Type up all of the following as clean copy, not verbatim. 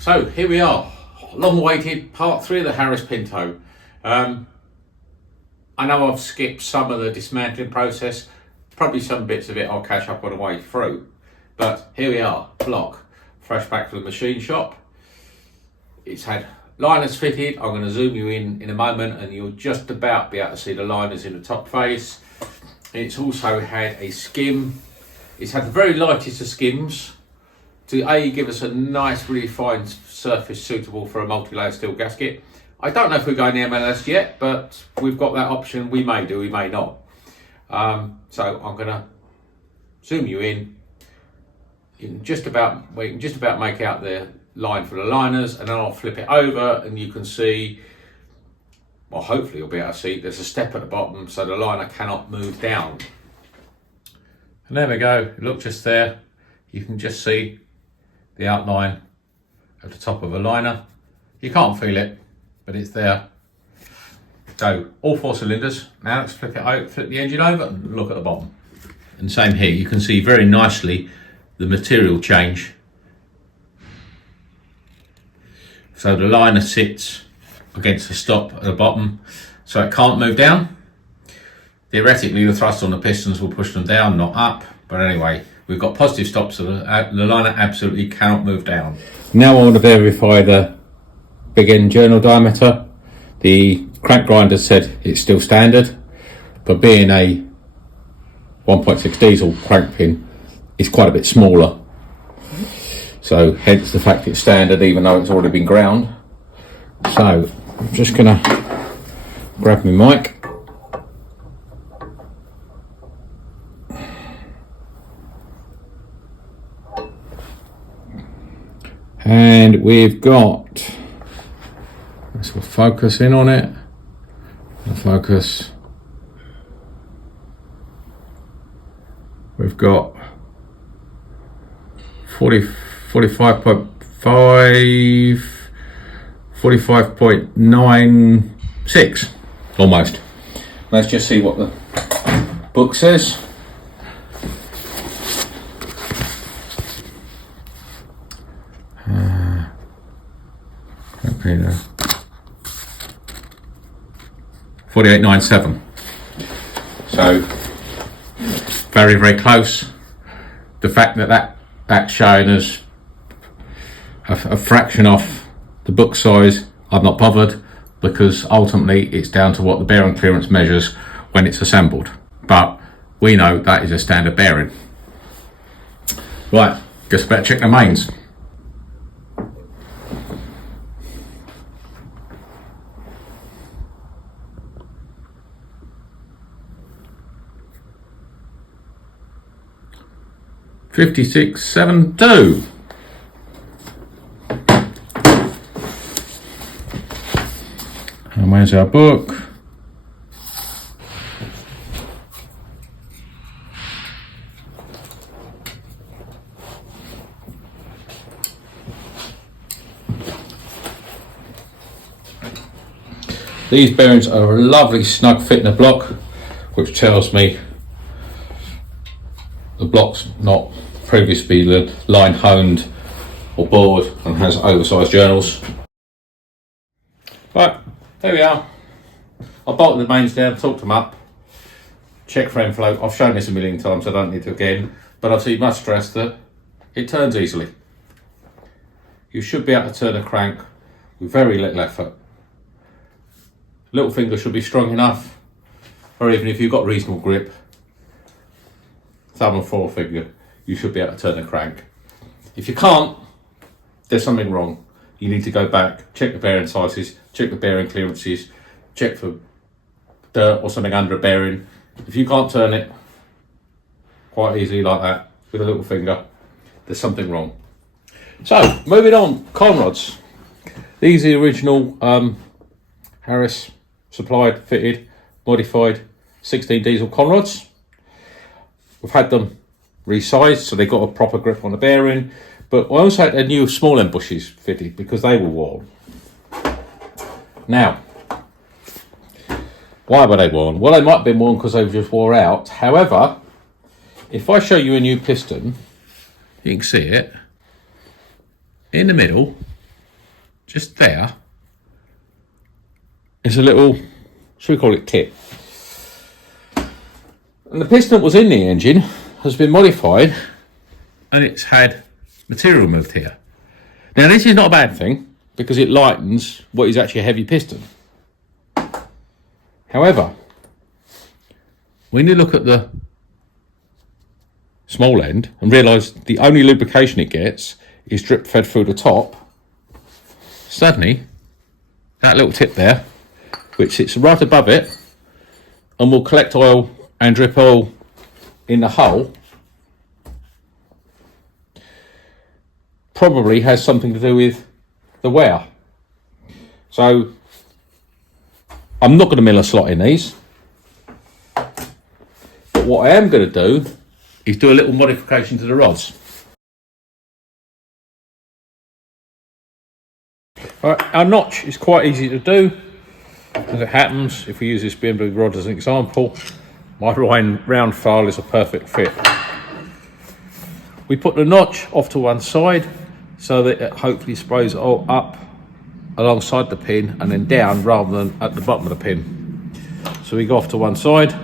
So here we are, long awaited part 3 of the Harris Pinto. I know I've skipped some of the dismantling process, probably some bits of it I'll catch up on the way through. But here we are, block, fresh back from the machine shop. It's had liners fitted. I'm going to zoom you in a moment and you'll just about be able to see the liners in the top face. It's also had a skim. It's had the very lightest of skims to give us a nice really fine surface suitable for a multi-layer steel gasket. I don't know if we're going the MLS yet, but we've got that option. We may do, we may not. So I'm going to zoom you in. We can just about make out the line for the liners, and then I'll flip it over and you can see, well, hopefully you'll be able to see there's a step at the bottom so the liner cannot move down. And there we go, look just there, you can just see the outline at the top of a liner. You can't feel it, but it's there. So all 4 cylinders. Now let's flip it out, flip the engine over and look at the bottom. And same here, you can see very nicely the material change. So the liner sits against the stop at the bottom, so it can't move down. Theoretically, the thrust on the pistons will push them down, not up. But anyway, we've got positive stops, so the liner absolutely cannot move down. Now I want to verify the big end journal diameter. The crank grinder said it's still standard, but being a 1.6 diesel crank pin, it's quite a bit smaller. So hence the fact it's standard, even though it's already been ground. So I'm just gonna grab my mic. And we've got, let's focus in on it. The focus. We've got 45.5, 45.96, almost. Let's just see what the book says. Okay, no. 48.97. So very, very close. The fact that that's showing us a fraction off the book size, I'm not bothered, because ultimately it's down to what the bearing clearance measures when it's assembled. But we know that is a standard bearing. Right, just better check the mains. $56.72. And where's our book? These bearings are a lovely snug fit in the block, which tells me the block's not previously line honed or bored and has oversized journals. Right, here we are. I bolted the mains down, torqued them up, checked for end flow. I've shown this a million times, I don't need to again, but I've seen much stress that it turns easily. You should be able to turn a crank with very little effort. Little finger should be strong enough, or even if you've got reasonable grip, thumb and forefinger, you should be able to turn the crank. If you can't, there's something wrong. You need to go back, check the bearing sizes, check the bearing clearances, check for dirt or something under a bearing. If you can't turn it quite easily like that with a little finger, there's something wrong. So, moving on, con rods. These are the original Harris supplied, fitted, modified 16 diesel con rods. We've had them resized so they got a proper grip on the bearing, but I also had a new small end bushes fitted because they were worn. Now, why were they worn? Well, they might have been worn because they just wore out. However, if I show you a new piston, you can see it in the middle. just there, is a little, should we call it tip? And the piston that was in the engine has been modified and it's had material removed here. Now this is not a bad thing because it lightens what is actually a heavy piston. However, when you look at the small end and realise the only lubrication it gets is drip fed through the top, suddenly that little tip there, which sits right above it and will collect oil and drip oil in the hole, probably has something to do with the wear. So I'm not going to mill a slot in these, but what I am going to do is do a little modification to the rods. All right, our notch is quite easy to do. As it happens, if we use this BMW rod as an example, my round file is a perfect fit. We put the notch off to one side so that it hopefully sprays all up alongside the pin and then down rather than at the bottom of the pin. So we go off to one side.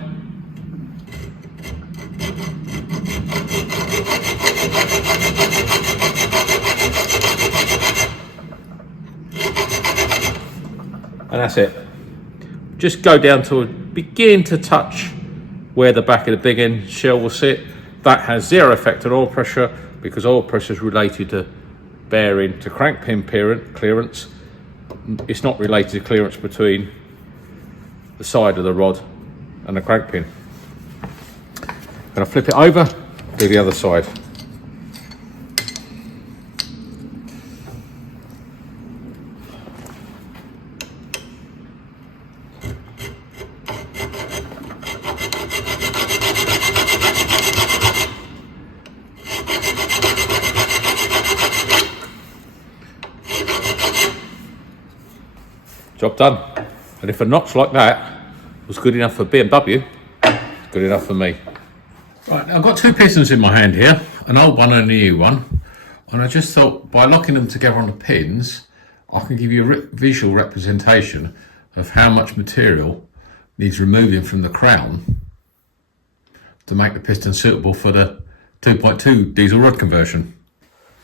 And that's it. Just go down to begin to touch where the back of the big end shell will sit. That has zero effect on oil pressure because oil pressure is related to bearing to crank pin clearance. It's not related to clearance between the side of the rod and the crank pin. I'm going to flip it over, do the other side. Job done. And if a notch like that was good enough for BMW, it's good enough for me. Right, I've got two pistons in my hand here, an old one and a new one. And I just thought by locking them together on the pins, I can give you a visual representation of how much material needs removing from the crown to make the piston suitable for the 2.2 diesel rod conversion.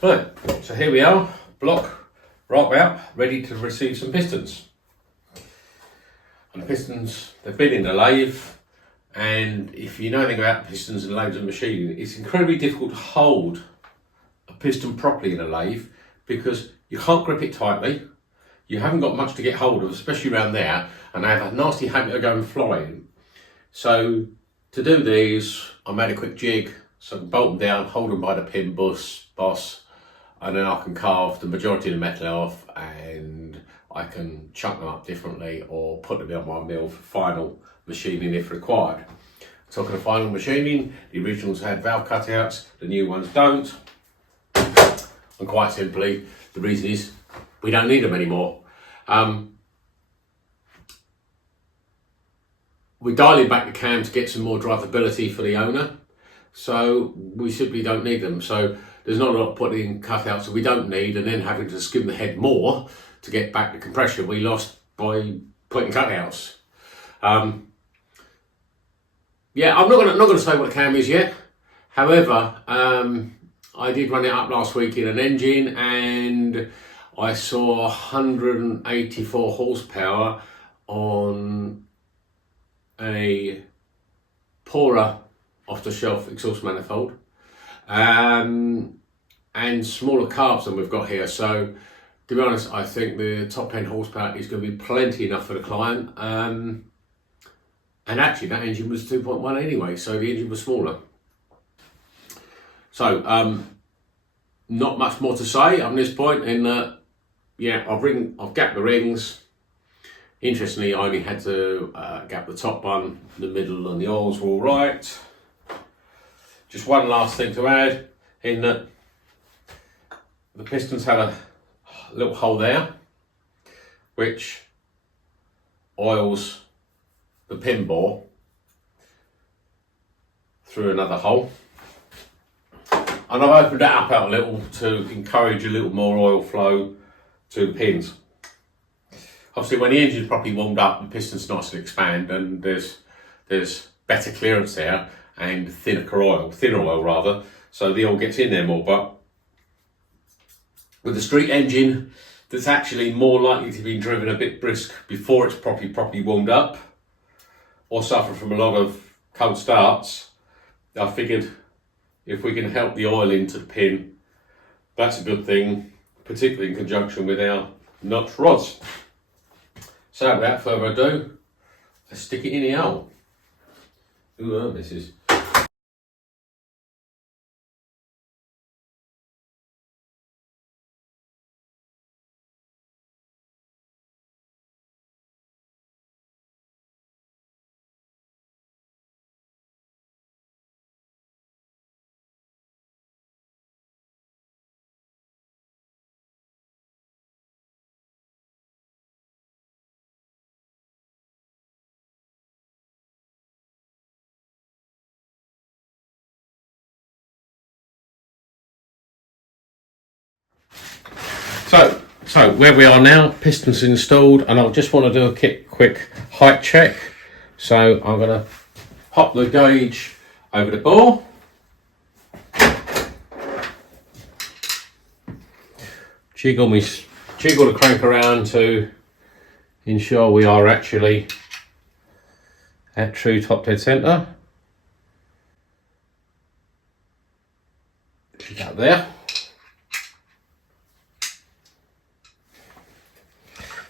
Right, so here we are, block right out, ready to receive some pistons. And the pistons, they've been in the lathe, and if you know anything about pistons and lathes and machining, it's incredibly difficult to hold a piston properly in a lathe because you can't grip it tightly, you haven't got much to get hold of, especially around there, and they have a nasty habit of going flying. So to do these, I made a quick jig, so I can bolt them down, hold them by the pin boss, and then I can carve the majority of the metal off and I can chunk them up differently or put them on my mill for final machining if required. Talking of final machining, the originals had valve cutouts, the new ones don't. And quite simply, the reason is we don't need them anymore. We're dialing back the cam to get some more drivability for the owner, so we simply don't need them. So there's not a lot of putting in cutouts that we don't need and then having to skim the head more to get back the compression we lost by putting cutouts. Yeah, I'm not gonna say what the cam is yet. However, I did run it up last week in an engine and I saw 184 horsepower on a poorer off-the-shelf exhaust manifold and smaller carbs than we've got here. So to be honest, I think the top end horsepower is going to be plenty enough for the client. And actually that engine was 2.1 anyway, so the engine was smaller. So not much more to say on this point in that, yeah, I've gapped the rings. Interestingly, I only had to gap the top one, the middle and the oils were all right. Just one last thing to add in that the pistons have a little hole there which oils the pin bore through another hole, and I've opened that up out a little to encourage a little more oil flow to the pins. Obviously when the engine's properly warmed up, the pistons nicely expand and there's better clearance there and thinner oil rather, so the oil gets in there more. But with the street engine, that's actually more likely to be driven a bit brisk before it's properly warmed up, or suffer from a lot of cold starts. I figured if we can help the oil into the pin, that's a good thing, particularly in conjunction with our notch rods. So without further ado, let's stick it in the hole. Ooh, this is. So where we are now, pistons installed, and I just want to do a quick height check. So I'm going to pop the gauge over the bore. Jiggle the crank around to ensure we are actually at true top dead centre. Up there.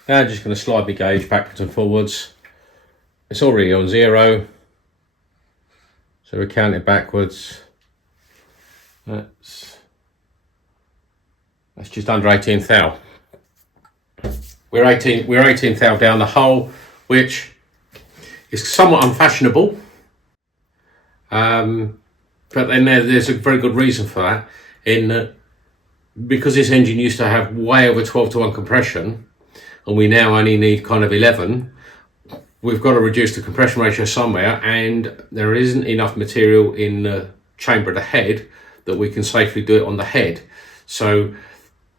Now I'm just going to slide my gauge backwards and forwards. It's already on 0, so we count it backwards. That's just under 18 thou. We're 18 thou down the hole, which is somewhat unfashionable. But then there's a very good reason for that. Because this engine used to have way over 12:1 compression, and we now only need kind of 11, we've got to reduce the compression ratio somewhere, and there isn't enough material in the chamber of the head that we can safely do it on the head. So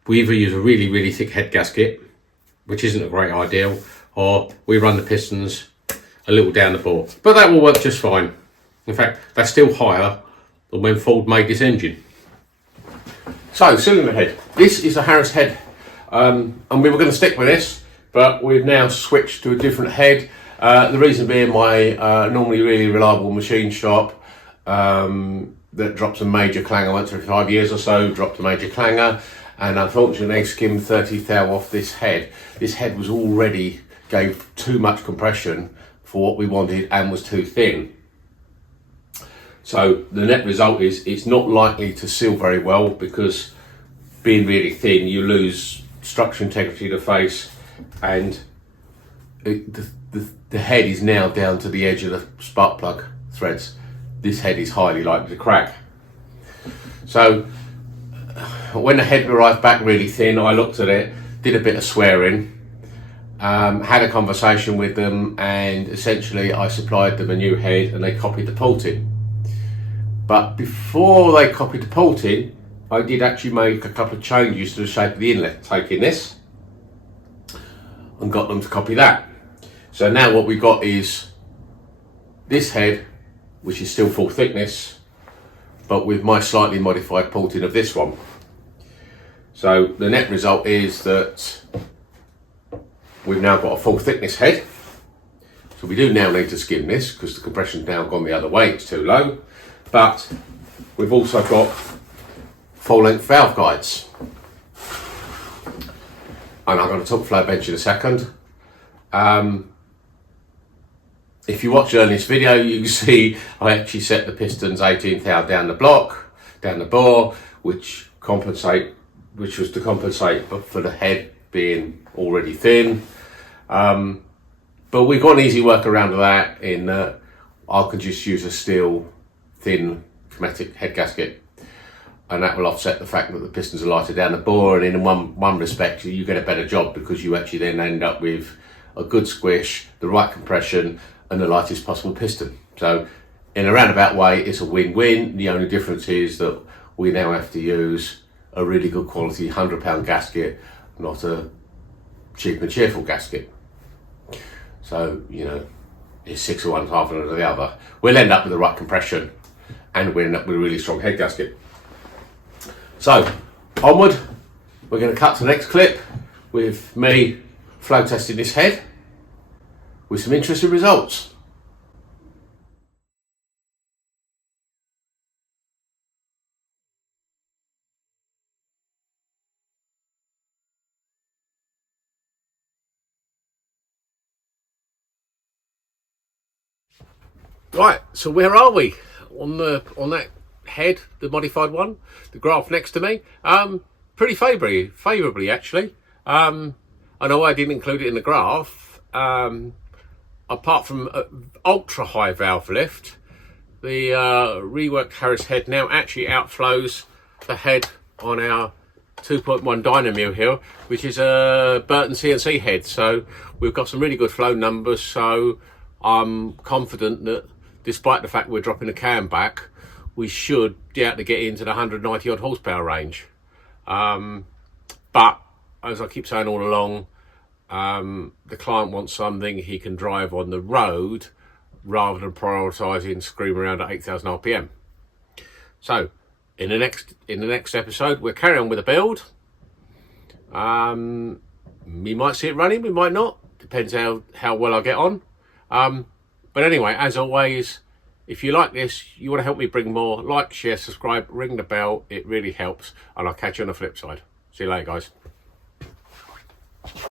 we either use a really thick head gasket, which isn't a great idea, or we run the pistons a little down the bore. But that will work just fine. In fact, that's still higher than when Ford made this engine. So, cylinder head. This is a Harris head. And we were going to stick with this, but we've now switched to a different head. The reason being my normally really reliable machine shop that drops a major clanger once every 5 years or so, dropped a major clanger, and unfortunately they skimmed 30 thou off this head. This head was already gave too much compression for what we wanted and was too thin. So the net result is it's not likely to seal very well, because being really thin you lose structure integrity of the face, and the head is now down to the edge of the spark plug threads. This head is highly likely to crack. So when the head arrived back really thin, I looked at it, did a bit of swearing, had a conversation with them, and essentially I supplied them a new head and they copied the porting. But before they copied the porting, I did actually make a couple of changes to the shape of the inlet, taking this and got them to copy that. So now what we've got is this head, which is still full thickness, but with my slightly modified porting of this one. So the net result is that we've now got a full thickness head. So we do now need to skim this because the compression's now gone the other way, it's too low. But we've also got full length valve guides. And I'm going to talk flow bench in a second. If you watch Ernie's video, you can see I actually set the pistons 18 thou down the bore, which was to compensate for the head being already thin. But we've got an easy workaround of that in that I can just use a steel thin hermetic head gasket, and that will offset the fact that the pistons are lighter down the bore, and in one respect you get a better job because you actually then end up with a good squish, the right compression and the lightest possible piston. So in a roundabout way it's a win-win. The only difference is that we now have to use a really good quality £100 gasket, not a cheap and cheerful gasket. So, you know, it's 6 of one, half of the other. We'll end up with the right compression and we'll end up with a really strong head gasket. So, onward. We're going to cut to the next clip with me flow testing this head with some interesting results. Right, so where are we on that head, the modified one? The graph next to me, pretty favourably actually. I know I didn't include it in the graph. Apart from ultra high valve lift, the reworked Harris head now actually outflows the head on our 2.1 Dynamo here, which is a Burton CNC head. So we've got some really good flow numbers. So I'm confident that, despite the fact we're dropping the cam back, we should be able to get into the 190 odd horsepower range. But as I keep saying all along, the client wants something he can drive on the road rather than prioritising screaming around at 8,000 RPM. So in the next episode, we'll carry on with the build. We might see it running, we might not. Depends how well I get on. But anyway, as always, if you like this, you want to help me bring more, like, share, subscribe, ring the bell. It really helps. And I'll catch you on the flip side. See you later, guys.